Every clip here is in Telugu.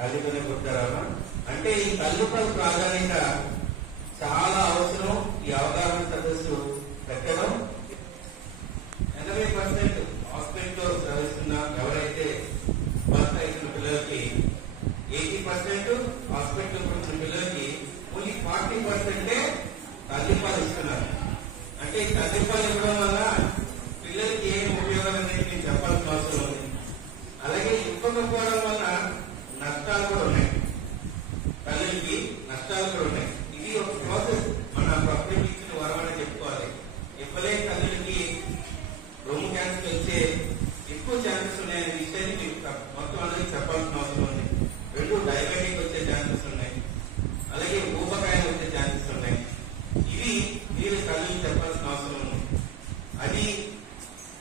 తల్లితోనే పుట్టారమ్మా. అంటే ఈ తల్లిపాలు ప్రాధాన్యత చాలా అవసరం. ఈ అవగాహన సదస్సు పెట్టడం 80% హాస్పిటల్లో చదివిస్తున్న ఎవరైతే భర్త అవుతున్న పిల్లలకి 80% హాస్పిటల్ పుట్టిన పిల్లలకి ఓన్లీ 40% తల్లిపాలు ఇస్తున్నారు. అంటే ఈ తల్లిపాలు ఇవ్వడం వల్ల పిల్లలకి ఏం ఉపయోగాలు అనేది నేను చెప్పాల్సిన అవసరం ఉంది. అలాగే ఇవ్వకపోవడం వల్ల నష్టాలు కూడా ఉన్నాయి, తల్లికి నష్టాలు కూడా ఉన్నాయి. ఇది ఒక ప్రాసెస్. మన ప్రకృతి ఇచ్చిన వరమని చెప్పుకోవాలి. ఇవ్వలేని తల్లికి రొమ్ము క్యాన్సర్ వచ్చే ఎక్కువ ఛాన్సెస్ ఉన్నాయనే విషయాన్ని మీకు మొత్తం అందరికి చెప్పాల్సిన అవసరం ఉంది. 2 డయాబెటిక్ వచ్చే ఛాన్సెస్ ఉన్నాయి, అలాగే ఊబకాయం వచ్చే ఛాన్సెస్ ఉన్నాయి. ఇవి మీరు తల్లికి చెప్పాల్సిన అవసరం ఉంది. అది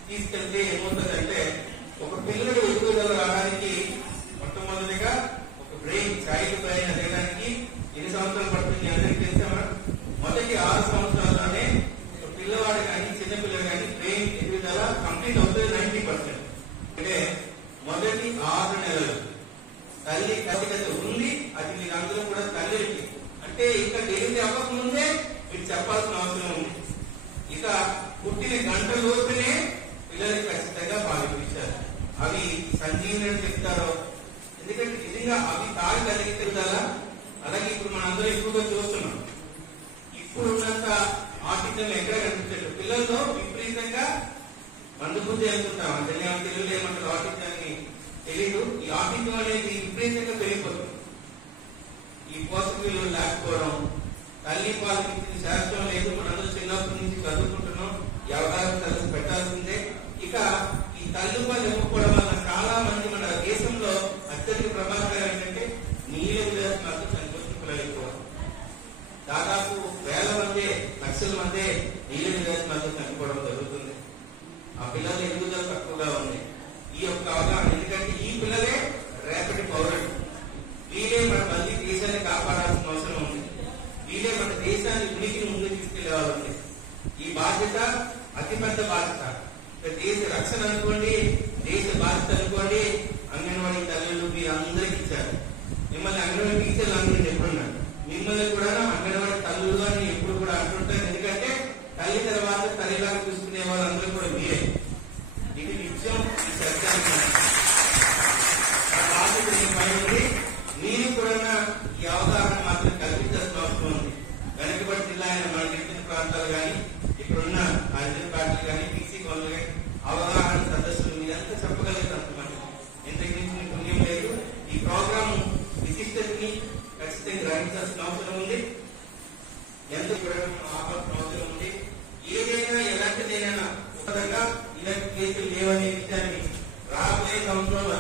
తీసుకెళ్తే ఏమవుతుందంటే ఒక పిల్లడు ఎదుగుదల రావడానికి మొట్టమొదటిగా ఒక బ్రెయిన్ చైల్డ్ బ్రెయిన్ అదేయడానికి ఎన్ని సంవత్సరాలు పడుతుంది అందరికి తెలుసామా? మొదటి 6 సంవత్సరాల్లోనే ఒక పిల్లవాడు కానీ చిన్నపిల్లలు కానీ బ్రెయిన్ ఎదుగుదల కంప్లీట్ అవుతుంది 90%. అంటే మొదటి 6 నెలలు తల్లి కథ ఉంది. అది మీరు అందరూ కూడా తల్లికి అంటే ఇంకా డెలివరీ అవ్వకముందే మీరు చెప్పాల్సిన అవసరం ఉంది. ఇక పుట్టిన గంట లోపునే పిల్లలకి ఖచ్చితంగా పాలిపించారు. అవి సంజీవని చెప్తారో, ఎందుకంటే నిజంగా అవి తాగి కలిగి తిరుగుతారా. అలాగే ఇప్పుడు మనం అందరూ ఎక్కువగా చూస్తున్నాం. ఇప్పుడున్నంత ఆటిజం ఎక్కడ కనిపించట్లేదు. పిల్లల్లో విపరీతంగా మందు బుద్ధి అనుకుంటాం. అంటే తెలుగులో ఏమంటారు ఆటిజాన్ని తెలీదు. ఈ ఆటిజం అనేది విపరీతంగా పెరిగిపోతుంది. ఈ పోషక విలువలు లేకపోవడం, తల్లి పాలకి ఇచ్చిన శాస్త్రం లేదు. మనందరూ చిన్నప్పటి నుంచి చదువుకుంటున్నాం. ఈ అవగాహన సదస్సు పెట్టాల్సిందే. ఇక ఈ తల్లి పాలు ఇవ్వకపోవడం వల్ల చాలా మంది మన దేశంలో అత్యధిక ప్రమాదకరం ఏంటంటే నీళ్ళ విధానాలతో చనిపోతున్న పిల్లలు ఎక్కువ. దాదాపు వేల మంది, లక్షల మంది నీళ్ళ విధానాలతో చనిపోవడం జరుగుతుంది. ఆ పిల్లల ఎదుగుదల తక్కువగా ఉంది. ఈ యొక్క అవగాహన, ఎందుకంటే ఈ పిల్లలే రేపటి పౌరులు. వీరే మన మళ్ళీ దేశాన్ని కాపాడాల్సిన అవసరం ఉంది. వీరే మన దేశాన్ని ఉనికిని ముందుకు తీసుకెళ్లేవాళ్ళు. ఈ బాధ్యత అతిపెద్ద బాధ్యత. దేశ రక్షణ అనుకోండి, దేశ బాధ్యత అనుకోండి. అంగన్వాడీ తల్లులు మీరు అందరికి ఇచ్చారు. మిమ్మల్ని అంగన్వాడీ టీచర్లు అందరూ ఎప్పుడున్నారు. మిమ్మల్ని కూడా అంగన్వాడీ తల్లులు అని ఎప్పుడు కూడా అంటుంటారు. ఎందుకంటే తల్లి తర్వాత తల్లిలాగా చూసుకునే వాళ్ళందరూ కూడా మీరే. ఇది నిత్యం ఈ సత్యాన్ని మీరు కూడా ఈ అవగాహన మాత్రం కల్పించాల్సిన అవసరం ఉంది. వెనకబడి జిల్లా అయిన మన గిరిజన ప్రాంతాలు కానీ, ఇక్కడున్న హైదరాబాద్ కానీ, పీసీ కాలనీ కానీ అవగాహన సదస్సులు మీరంతా చెప్పగలిగితే అంతమంది ఇంతకు మించి మీకు పుణ్యం లేదు. ఈ ప్రోగ్రామ్ విశిష్టతని ఖచ్చితంగా గ్రహించాల్సిన అవసరం ఉంది. ఎంత ఆపాల్సిన అవసరం ఉంది. ఏదైనా ఎలాంటిదైనా ఉపదంగా ఇలాంటి కేసులు లేవనే విషయాన్ని రాబోయే సంవత్సరంలో